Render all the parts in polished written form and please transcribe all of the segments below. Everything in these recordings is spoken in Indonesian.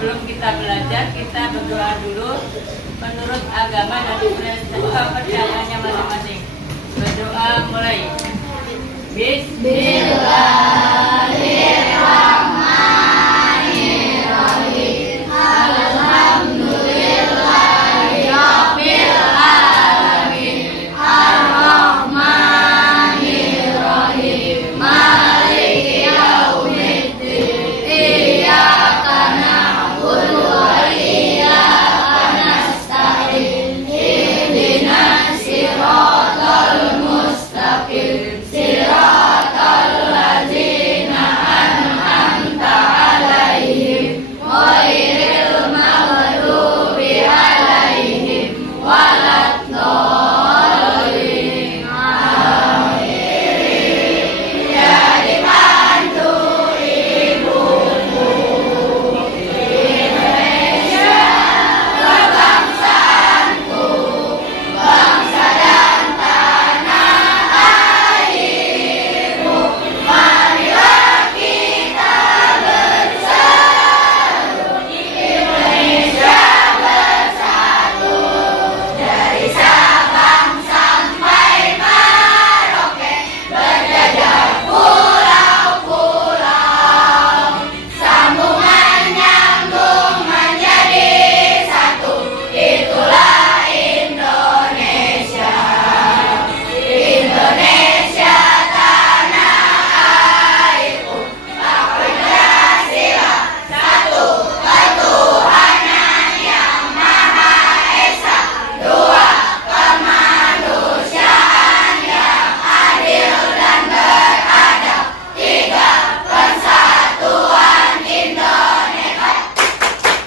sebelum kita belajar, kita berdoa dulu menurut agama dan kepercayaannya masing-masing. Berdoa mulai. Bismillahirrahmanirrahim. Alhamdulillahirabbil alamin. Ar-Rahmanirrahim. Maliki yaumiddin. Iyyaka na'budu wa iyyaka nasta'in. Ihdinas siratal mustaqim. Siratal ladzina an'amta 'alaihim ghairil maghdubi 'alaihim waladdallin. Amin. Jadi bantu ibuku Indonesia, kebangsaanku, bangsa dan tanah airku. Marilah kita bersatu, Indonesia bersatu. Dari Sabang sampai Merauke, berjajah pulau-pulau. Sambungan nyambung menjadi satu, itulah Indonesia. Indonesia tanah airku, Pancasila satu ketuhanan yang Maha Esa, dua kemanusiaan yang adil dan beradab, tiga persatuan Indonesia.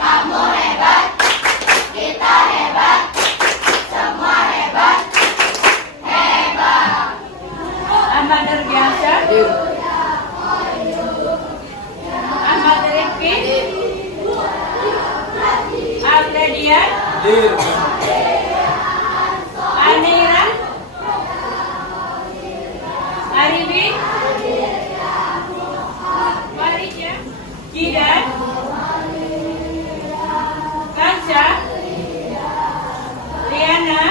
Kamu hebat, kita hebat, semua hebat, hebat. Ahmad Terbiasa, Ahmad Rifki, Altedia, Anira, Aribi, Marija, Gida, Kansha, Liana.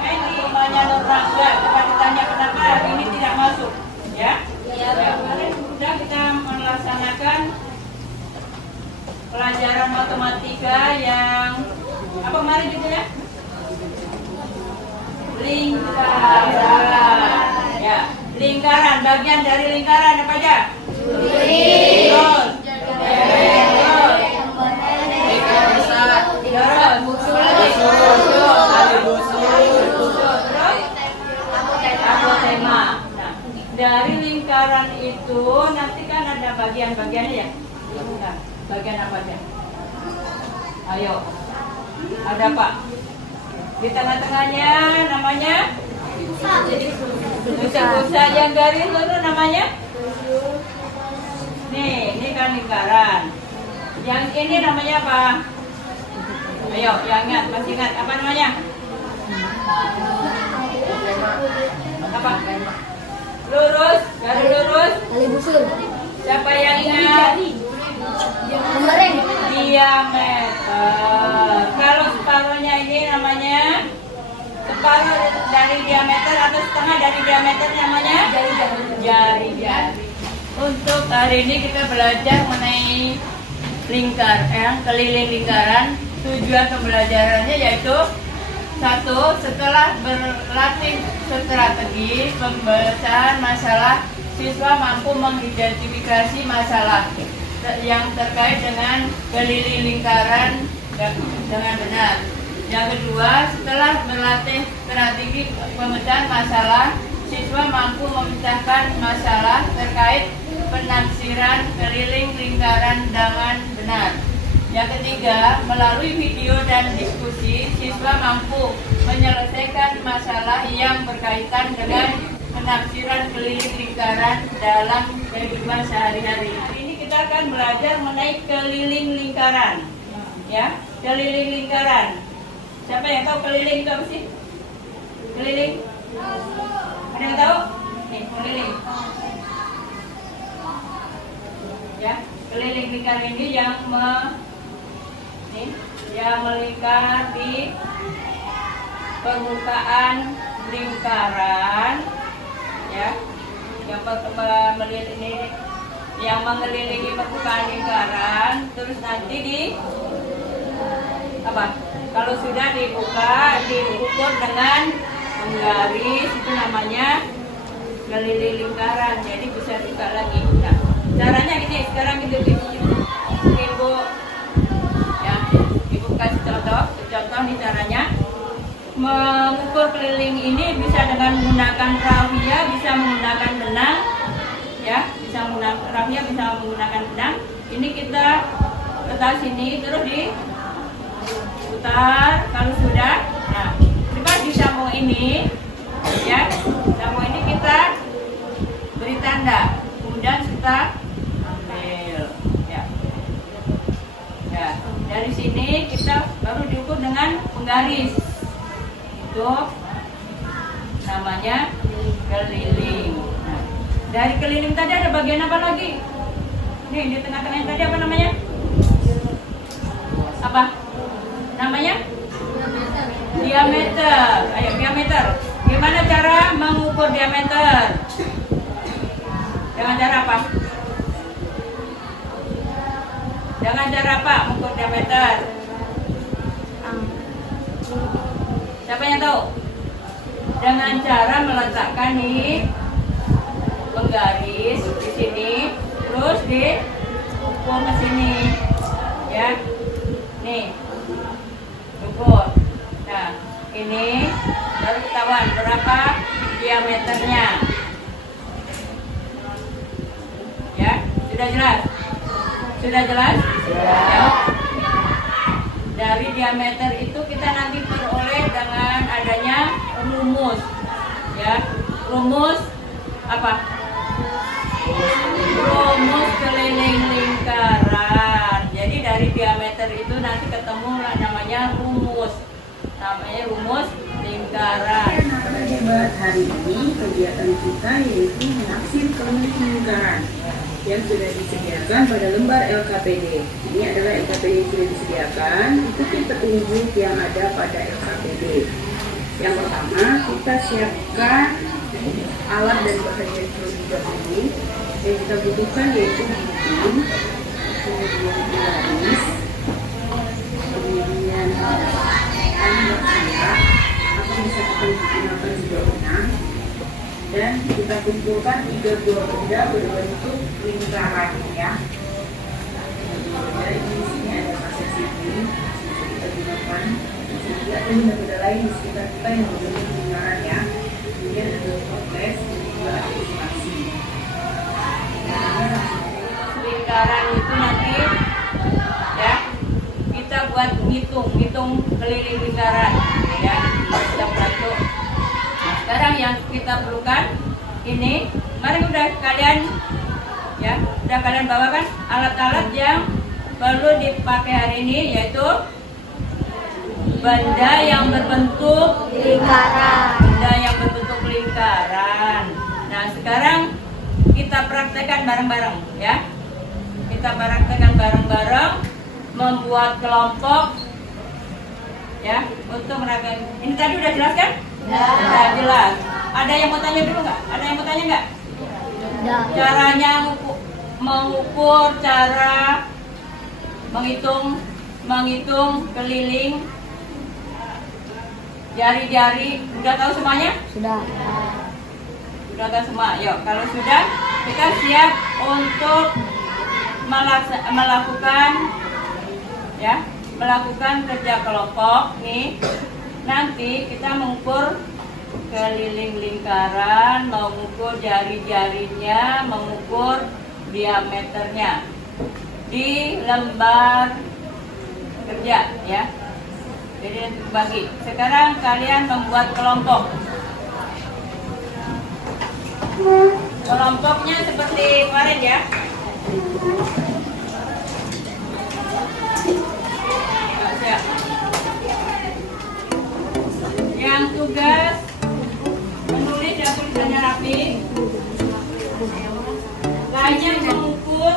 Ini rumahnya Nur Rangga. Coba ditanya kenapa ini tidak masuk, ya? Kemarin sudah kita melaksanakan pelajaran matematika yang apa kemarin gitu ya? Lingkaran. Ya, lingkaran. Bagian dari lingkaran apa aja? Terus. Apotema. Nah, dari lingkaran itu nanti kan ada bagian-bagiannya ya. Nah, bagian apa aja? Ayo. Ada Pak. Di tengah-tengahnya namanya busa-busa yang garis itu namanya. Nih, ini kan lingkaran. Yang ini namanya apa? Ayo, yang ingat, masih ingat apa namanya? Apa? Lurus, garis lurus. Tali busur. Siapa yang ingat? Kemarin. Diameter. Kalau separuhnya ini namanya separuh dari diameter atau setengah dari diameter namanya jari-jari. Untuk hari ini kita belajar mengenai keliling lingkaran. Tujuan pembelajarannya yaitu satu, setelah berlatih strategi pembahasan masalah, siswa mampu mengidentifikasi masalah yang terkait dengan keliling lingkaran dengan benar. Yang kedua, setelah berlatih strategi pemecahan masalah, siswa mampu memecahkan masalah terkait penafsiran keliling lingkaran dengan benar. Yang ketiga, melalui video dan diskusi, siswa mampu menyelesaikan masalah yang berkaitan dengan penafsiran keliling lingkaran dalam kehidupan sehari-hari. Ini kita akan belajar mengenai keliling lingkaran. Ya, keliling lingkaran. Siapa yang tahu keliling itu apa sih? Keliling? Ada yang tahu? Nih, keliling. Ya, keliling lingkaran ini yang melingkar di permukaan lingkaran, ya, yang yang mengelilingi permukaan lingkaran, terus nanti di apa? Kalau sudah dibuka, diukur dengan menggaris, itu namanya keliling lingkaran. Jadi bisa buka lagi. Nah, caranya gini, sekarang ibu ya, ibu kasih contoh nih caranya. Mengukur keliling ini bisa dengan menggunakan rafia, bisa menggunakan benang, ya, bisa menggunakan rafia, bisa menggunakan benang. Ini kita letak sini, terus diputar. Kalau sudah, nah, coba di sambung ini, ya, sambung ini kita beri tanda, kemudian kita ambil, ya, ya. Dari sini kita baru diukur dengan penggaris. Itu namanya keliling. Nah, dari keliling tadi ada bagian apa lagi? Nih di tengah-tengah tadi apa namanya? Apa? Namanya? Diameter. Ayo diameter. Gimana cara mengukur diameter? Dengan cara apa? Dengan cara apa mengukur diameter? Siapa yang tahu? Dengan cara meletakkan di penggaris di sini, terus diukur ke sini, ya. Nih, ukur. Nah, ini baru ketahuan berapa diameternya. Ya, sudah jelas? Sudah jelas? Ya. Dari diameter itu kita nanti peroleh dengan adanya rumus, ya. Rumus apa? Rumus keliling lingkaran. Jadi dari diameter itu nanti ketemu namanya rumus. Namanya rumus lingkaran. Pada debat hari ini kegiatan kita yaitu menaksir keliling lingkaran yang sudah disediakan pada lembar LKPD. Ini adalah LKPD yang sudah disediakan, ikuti petunjuk yang ada pada LKPD. Yang pertama, kita siapkan alat dan bahan yang ini. Yang kita butuhkan yaitu gunting, kemudian garis, kemudian anggota, atau bisa kita gunakan juga benang. Dan kita kumpulkan 3 buah benda berbentuk lingkaran, ya. Jadi di sini ada kaset sini, kita gunakan. Jadi ada benda-benda lain di sekitar kita yang berbentuk lingkaran, ya. Kemudian ada toples, juga ada spasi. Lingkaran itu nanti, ya, kita buat ngitung keliling lingkaran, ya. Kita bantu. Sekarang yang kita perlukan ini, kemarin udah kalian, ya, udah kalian bawakan alat-alat yang perlu dipakai hari ini, yaitu benda yang berbentuk Lingkaran. Benda yang berbentuk lingkaran. Nah, sekarang kita praktekkan bareng-bareng, ya. Kita praktekkan bareng-bareng membuat kelompok, ya, untuk merasakan. Ini tadi udah jelas kan? Sudah jelas. Ada yang mau tanya dulu nggak? Ada yang mau tanya nggak? Caranya mengukur, cara menghitung keliling jari-jari, udah tahu semuanya? Sudah. Sudah tahu semua. Yuk, kalau sudah, kita siap untuk melakukan kerja kelompok nih. Nanti kita mengukur keliling lingkaran, mengukur jari-jarinya, mengukur diameternya di lembar kerja, ya. Jadi nanti bagi. Sekarang kalian membuat kelompok. Kelompoknya seperti kemarin, ya. Siap. Yang tugas menulis dan tulisannya rapi, lainnya mengukur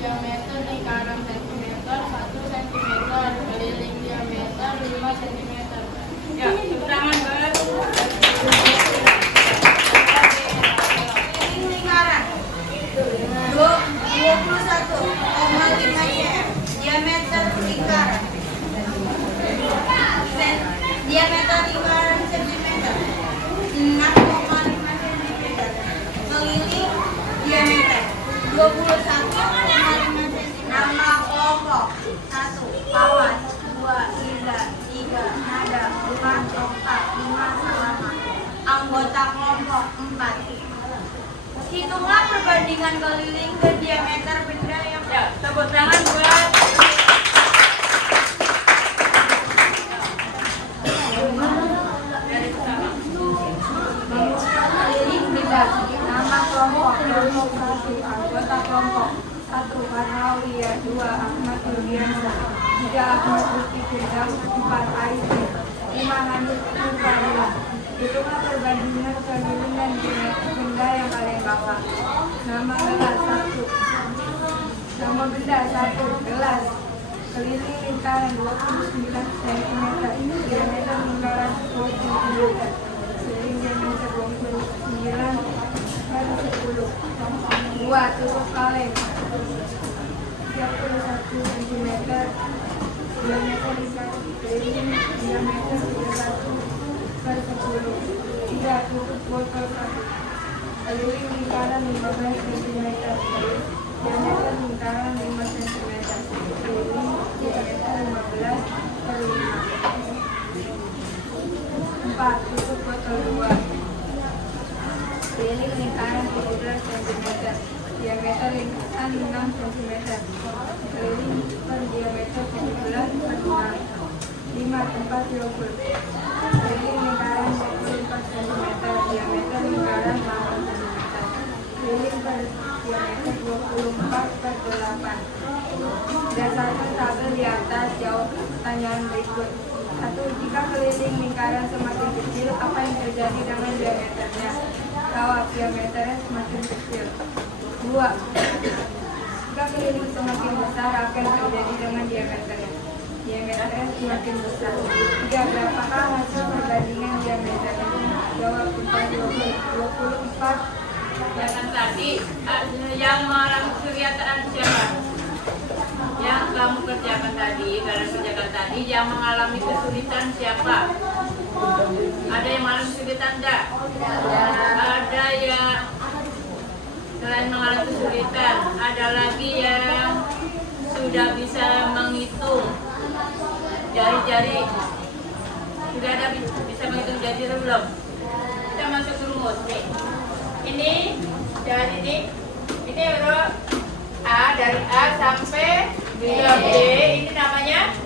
diameter lingkaran sentimeter 1 cm, keliling diameter 5 cm. Ya, tepuk tangan buat Keliling lingkaran 21,5 cm, diameter lingkaran. Diameter lingkaran sentimeter 6,5 cm, keliling diameter 21,5 cm. Nama kelompok 1 kawan, 2 Indah, 3 Nada, 4 Okta, 5 Salama. Anggota kelompok 4. Hitunglah perbandingan keliling dan diameter benda yang ya, tepuk tangan buat dari pertama. keliling dibagi. Nama kelompok 1 anggota kelompok 1 Farhawiyah, 2 Ahmad Nurdiansa, 3 Ahmad Lutfi Firdaus, 4 Aisyah, 5 Hanif Nurfadila. Hitunglah perbandingan keliling dan diameter benda yang kalian bawa. Nama gelas 1. Nama benda 1 gelas. Keliling lingkaran 29 cm, diameter lingkaran 10 cm, keliling diameter 29 per 10. 2 tutup kaleng 31 cm, diameter lingkaran, keliling diameter 31 per 10. 3 tutup botol satu, keliling lingkaran 15 cm, diameter lingkaran 5 cm, keliling diameter 15 per 5. 4 tutup botol 2, keliling lingkaran 17 cm, diameter lingkaran 6 cm, keliling per diameter 17 per 6. 5 tempat yogurt, keliling lingkaran 24 cm, diameter lingkaran 8 cm, keliling per diameter 24 per 8. Berdasarkan tabel di atas, jawab pertanyaan berikut. 1. Jika keliling lingkaran semakin kecil, apa yang terjadi dengan diameternya? Jawab, diameternya semakin kecil. 2. Jika keliling semakin besar, apa yang terjadi dengan diameternya? Diameternya semakin besar. 3. Berapakah hasil perbandingan diameternya? Jawab, 24. Yang tadi yang mengalami kegiatan siapa? Yang kamu kerjakan tadi, kalian kerjakan tadi, yang mengalami kesulitan siapa? Ada yang mengalami kesulitan enggak? Ada yang selain mengalami kesulitan, ada lagi yang sudah bisa menghitung jari-jari. Sudah ada bisa menghitung jari-jari belum? Kita masuk ke rumus nih. Ini dari ini berapa? A, dari A sampai ke B, ini namanya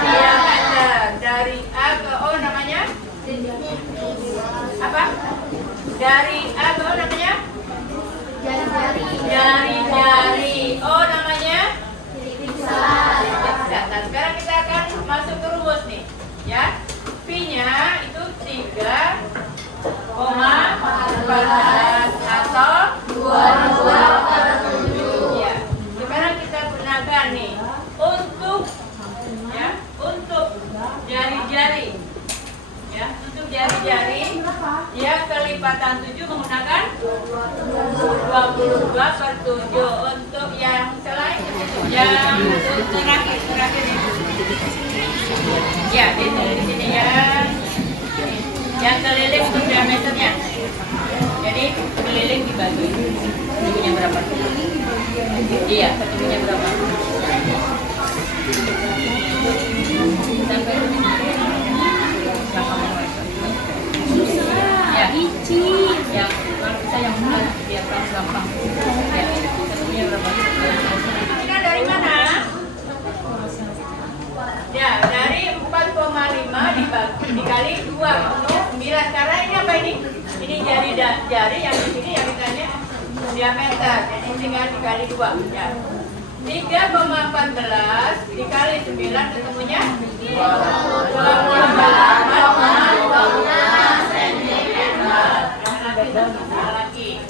diameter. Dari A ke O namanya apa? Dari A ke O namanya jari-jari. O namanya titik. Nah, sekarang kita akan masuk ke rumus nih, ya. P-nya itu 3,14 atau 22/7. Ya. Sekarang kita gunakan nih untuk jari-jari. Ya, untuk jari-jari dia kelipatan 7 menggunakan 22/7. Untuk yang selain yang terakhir ini. Ya, di sini ya. Yang keliling untuk diameternya. Jadi keliling dibagi. Satunya berapa? Iya, satunya berapa? Sampai ya, ya, kalau bisa yang bulat biar gampang. Ya, satunya berapa? Ini dari mana? Ya, dari 4,5 dikali 2/9. Karena ini apa ini? Ini jari yang di sini yang ditanya diameter. Jadi tinggal dikali 2. Ya. 3,14 dikali 9 ketemunya 28,12 cm. Lagi.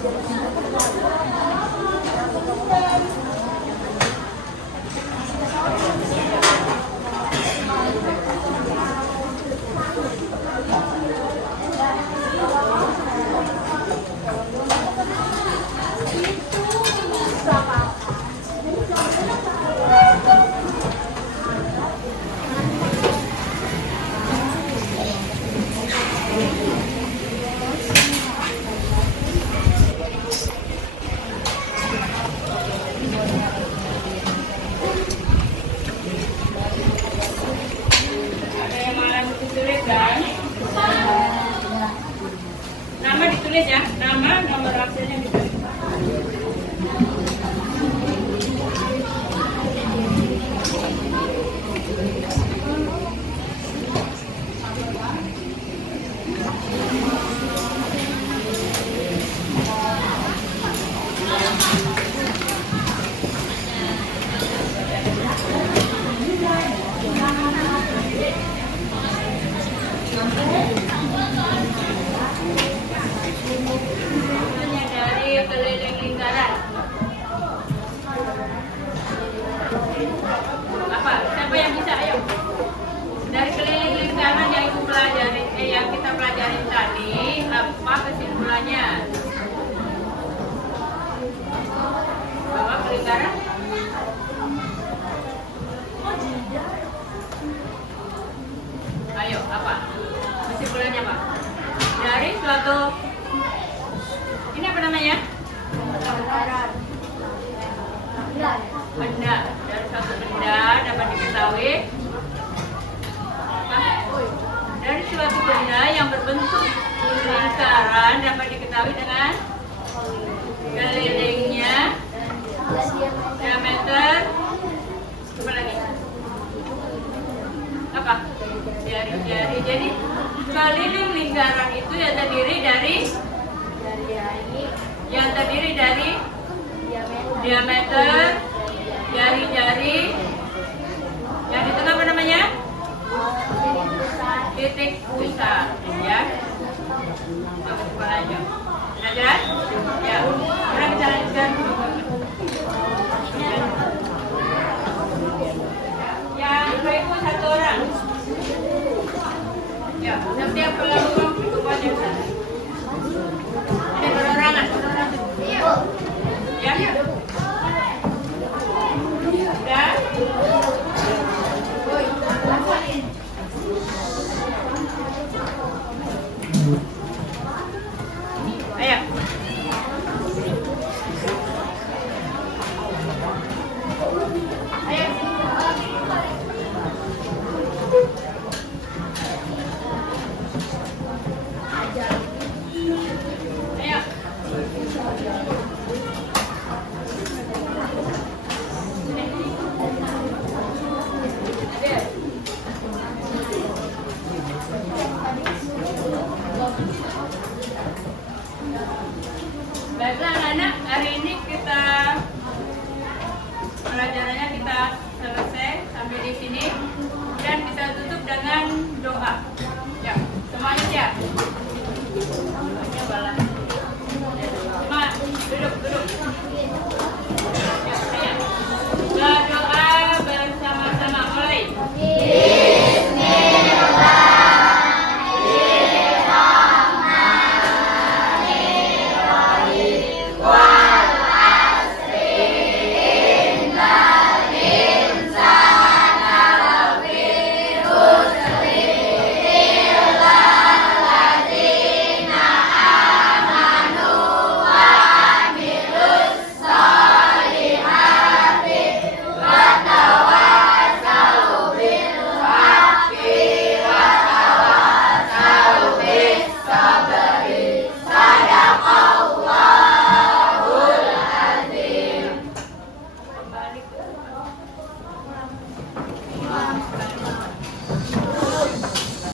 Ada yang malam ditulis kan? Nama ditulis ya, nama, nomor absennya ditulis. Dari keliling lingkaran. Apa? Siapa yang bisa? Ayo. Dari keliling lingkaran yang ibu pelajari, yang kita pelajari tadi, apa kesimpulannya? Bahwa kelingkaran. Ayo, apa? Kesimpulannya apa? Dari suatu ini apa namanya? Benda. Dari suatu benda dapat diketahui apa? Dari suatu benda yang berbentuk lingkaran dapat diketahui dengan kelilingnya, diameter, apa lagi? Apa? Jari-jari. Jadi keliling lingkaran itu yang terdiri dari diameter, jari-jari, yang di tengah apa namanya? Titik pusat, ya. Coba aja. Sudah jelas? Ya. Sekarang kita lanjutkan. Yang ibu satu orang. Ya, setiap keluar itu wajib. Ini perorangan. Ya. Sudah. Ayo. Baiklah anak-anak, hari ini kita pelajarannya kita selesai sampai di sini dan kita tutup dengan doa. Ya, semuanya siap. Semuanya balas. Semua duduk. Ya, saya. Doa bersama-sama mulai.